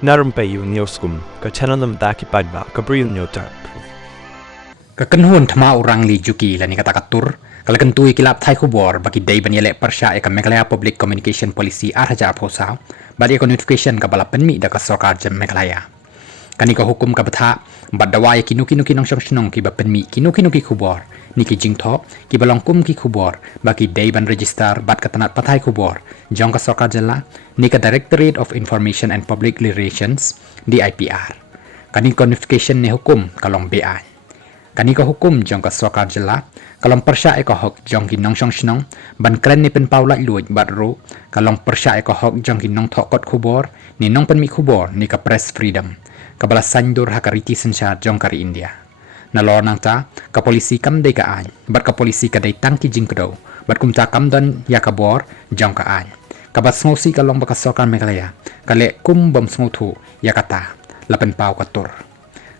Na Rympei U Hynñiewtrep, Nongpathai paidbah, Bri U Hynñiewtrep. Kekenhun thma orang li juki lani kata katur kala kentui kilap thai Khubor bagi dai banyalek Pyrshah eka Meghalaya Public Communication Policy arhaja phosau bagi eko notification ka bala penmi da ka Sorkar jem Meghalaya kani ka hukum ka batha badawai kinu nong shong ki ba penmi kinu ki Khubor ni ki jingtho ki balong kum ki Khubor bagi dai ban register bat katanat pathai Khubor jong ka Sorkar jela ni ka Directorate of Information and Public Relations DIPR kani ka notification ni hukum kalong BI kani ka hukum jong ka Sorkar jela kalong Pyrshah eko hok jong ki nong shong shnong ban kren ni pen paula luoj Baroh kalong Pyrshah eko hok jong ki nong thokot Khubor ni nong pen mi Khubor ni ka press freedom kabala sandur hakariti sensyar jong kari India na lor nang ta ka polisi kam dei ka an bat ka polisi ka dei tang ki jing kdo bat kum ta kam don Iaka jong ka an kabat sngosi kalong baka Sorkar Meghalaya kale kum bom sngotu Iakata lapen pau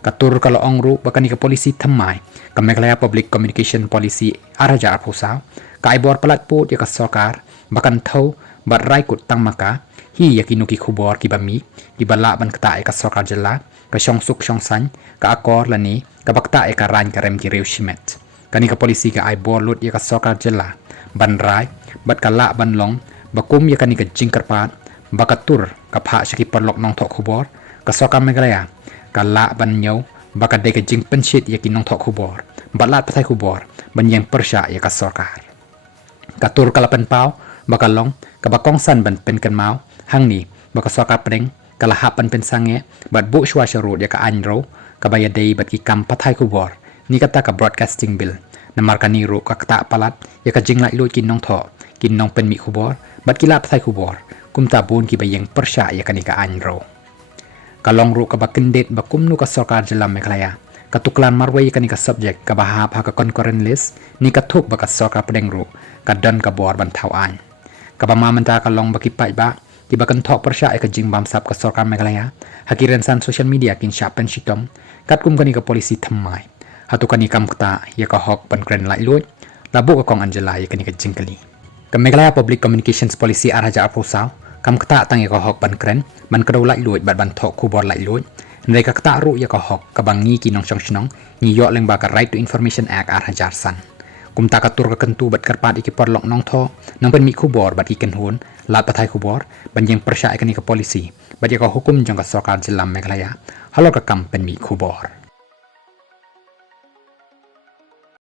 katur kalau ongru bakani ka polisi thamai ka Meghalaya Public Communication Policy araja phosau ka ibor palat put ya ka Sorkar bakan thau bat rai kut tang maka hi yakinu ki Khubor ki bami di bala ban kata ka Sorkar jela ka shong suk shong san ka akor lani ka bakta ka ran ka rem ki reu shimet kani ka polisi ka ibor lut ya ka Sorkar jela ban rai bat ka la ban long bakum ya kani ka jingkarpat bakatur ka pha shaki parlok nong thok Khubor ka Sorkar Meghalaya kala ban nyau baka de ka jing penshit ya kinong thok Khubor balat pathai Khubor ban yang Pyrshah ya ka Sorkar katur kala pen pau baka long ka bakong san ban pen kan mau hangni baka Sorkar preng kala hapan pen sange bat bu shwa sharu ya ka anro ka baya dei bat ki kam pathai Khubor ni kata ka broadcasting bill namar kani ru ka kata palat ya ka jing lai lu kinong thok kinong pen mi Khubor bat kila pathai Khubor kumta bun ki bayang Pyrshah ya kani ka anro kalong ru ka bakendet bakumnu ka Sorkar jela Meghalaya katuklan marway kani ka subject ka bahap ha ka concurrent list ni ka thuk baka Sorkar pedeng ru ka dan ka bor ban thawan ka bamamanta kalong baki paidbah ti bakan thok Pyrshah ka jing bam sap ka Sorkar Meghalaya hakiran san social media kin shapen shitom katkum kani ka polisi thammai hatu kani kam kta ya ka hok pan kren lai lut labu ka kong anjela ya kani ka jingkali ka Meghalaya Public Communications Policy arhaja phosau kam kata tang ya ka hok ban kren ban kado lai luoj bat ban thok Khubor lai luoj ndai ka kata ru ya ka hok ka bangi ki nong shong shnong ni yo leng ba ka Right to Information Act arhajar san kum ta ka tur ka Kyntu bat karpat iki porlok nong tho nong pen mi Khubor bat iken hun lat pathai Khubor ban yang Pyrshah ikani ka polisi bat ya ka hukum jong ka Sorkar jela Meghalaya halo ka kam pen mi Khubor